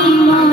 Fatima.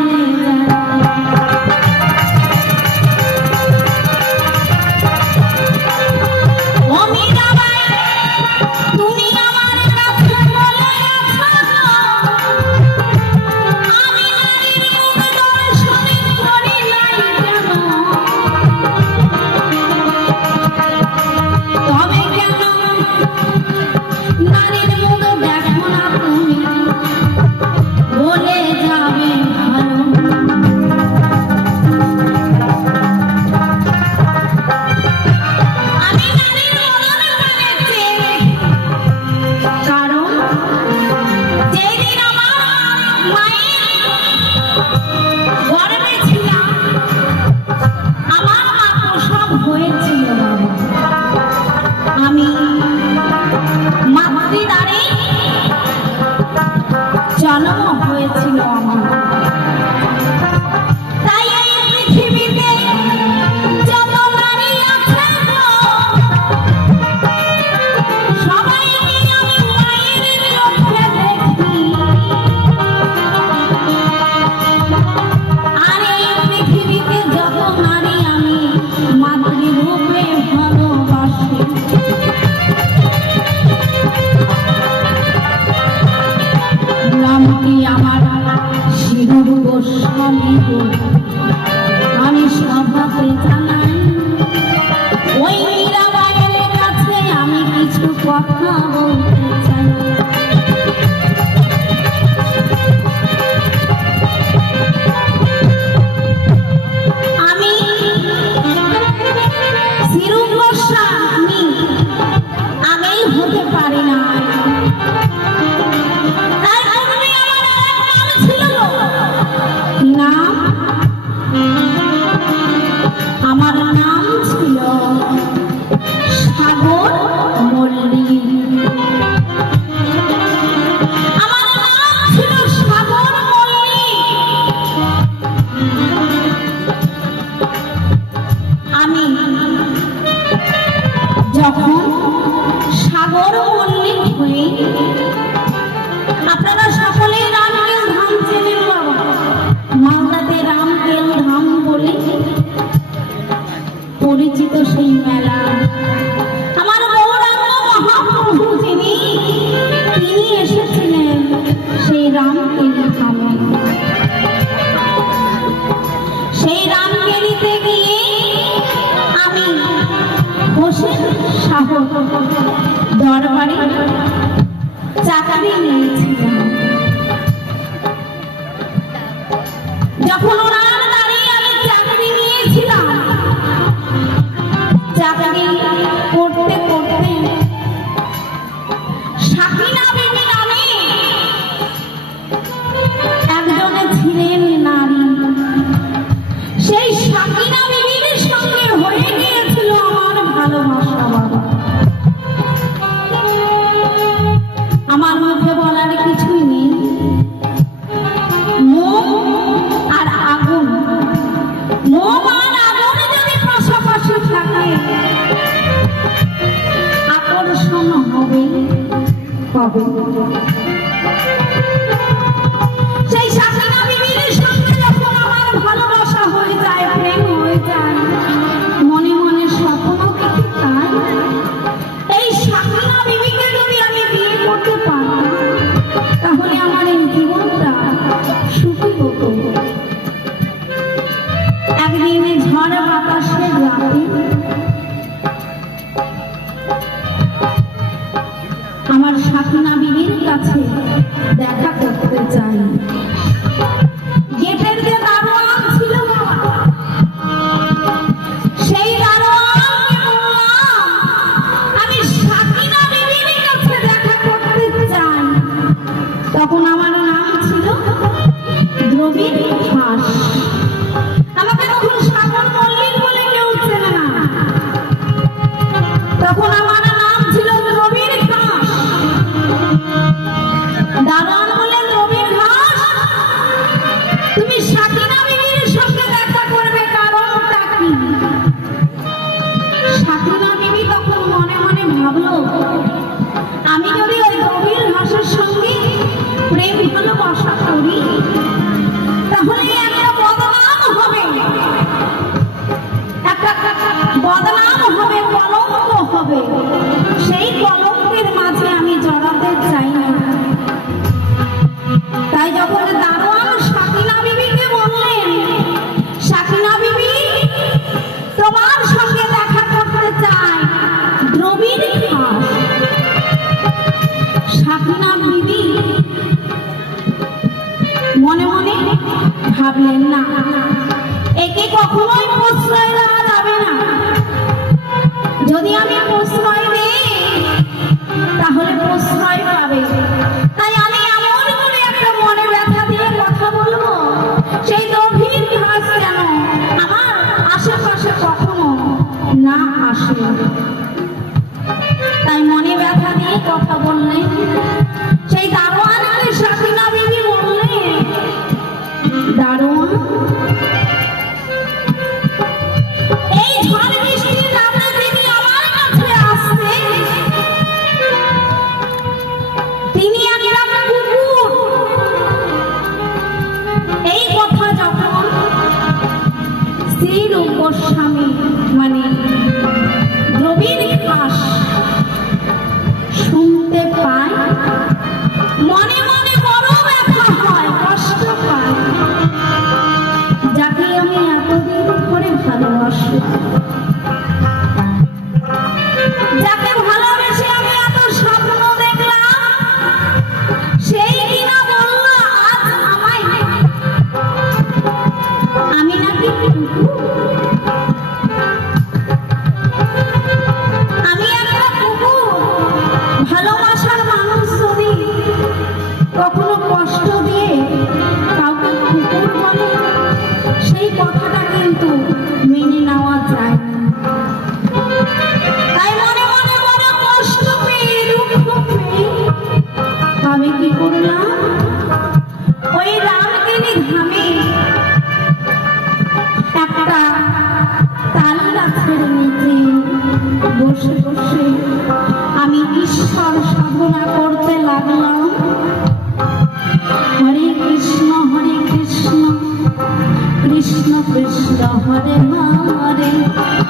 Goswami নিয়েছিলাম। যখন ওনার Thank you. Mimi. ভাবলেন না। একে কখনোই প্রশ্রয় দেওয়া যাবে না। যদি আমি দারুণ। কৃষ্ণ কৃষ্ণ হরে হরে।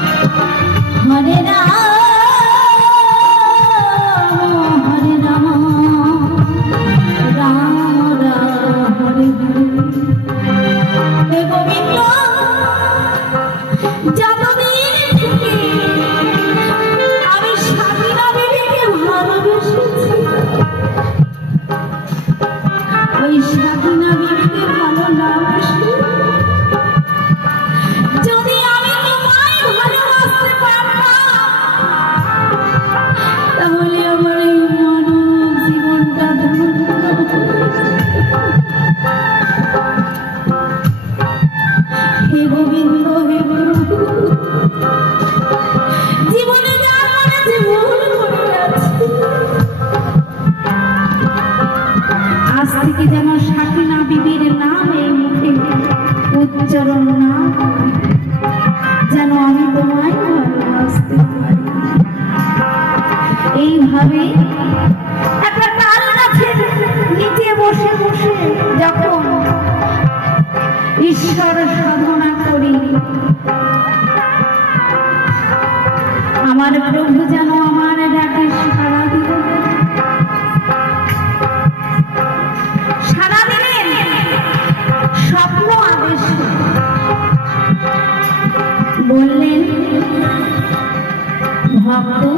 চরণ যেন আমি তোমায় ভালোবাসতে পারি। এইভাবে একটা তাল গাছের নিচে বসে বসে যখন ঈশ্বর সাধনা করি, আমার প্রভু যেন Mama.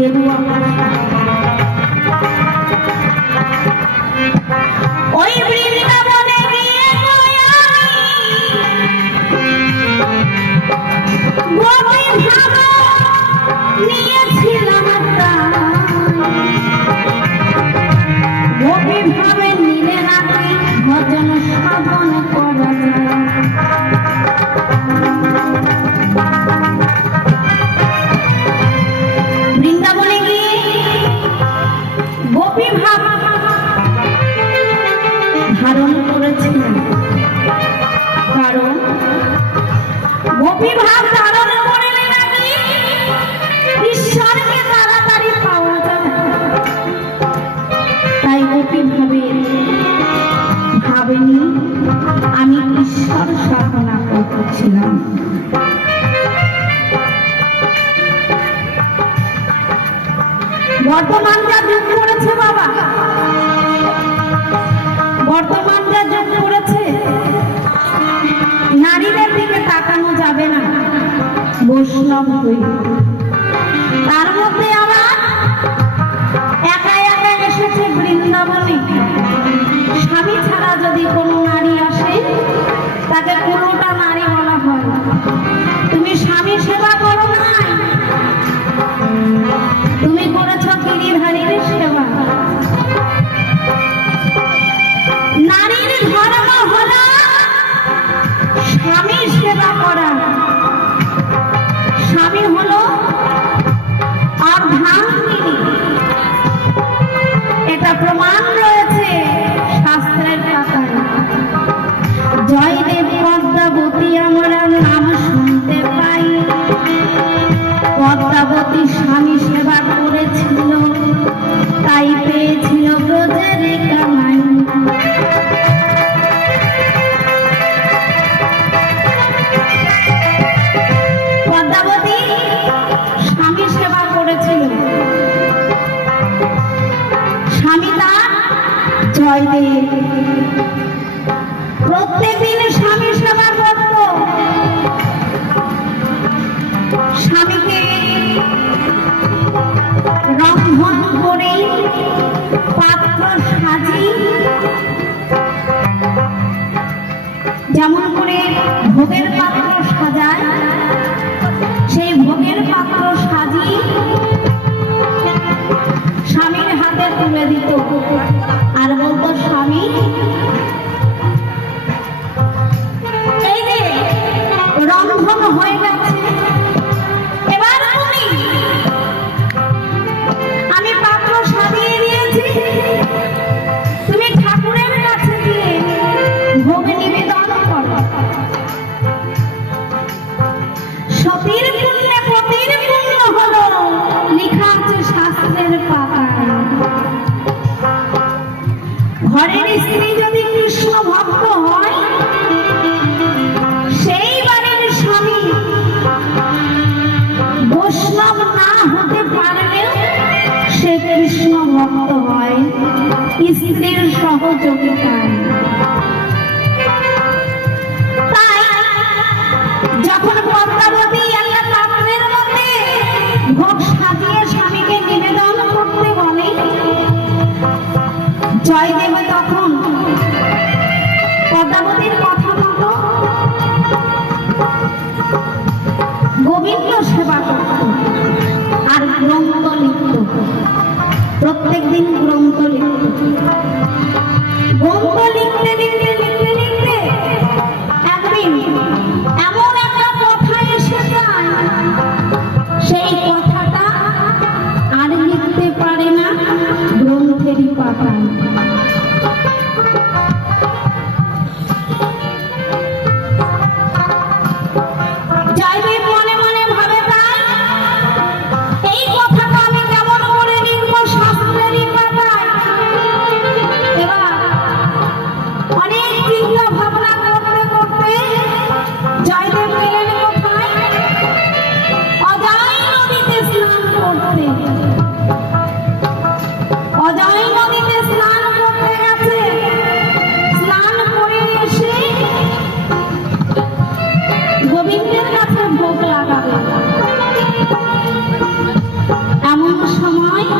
Hallelujah. ঈশ্বরকে তাড়াতাড়ি পাওয়া যাবে? তাই গোপী ভাবে ভাবেনি, আমি ঈশ্বর সাধনা করতেছিলাম। বর্তমান যা যুগ করেছে বাবা। বৈষ্ণব একা যদি কোনো নারী আসে তাকে কোনোটা নারী বলা হয় তুমি স্বামী সেবা করো নাই তুমি করেছ গিরিধারীর সেবা নারীর ধর্ম হল স্বামী সেবা Compromise. স্ত্রীর সহযোগিতায় তাই যখন পদ্মাবতী একটা পাত্রের মধ্যে ভোগ সাজিয়ে স্বামীকে নিবেদন করতে বলে, জয়দেব তখন পদ্মাবতীর কথা মতো গোবিন্দ সেবা করত আর গ্রন্থ লিখত প্রত্যেক দিন গ্রন্থ লিখতে গ্রন্থ লিখতে Hi.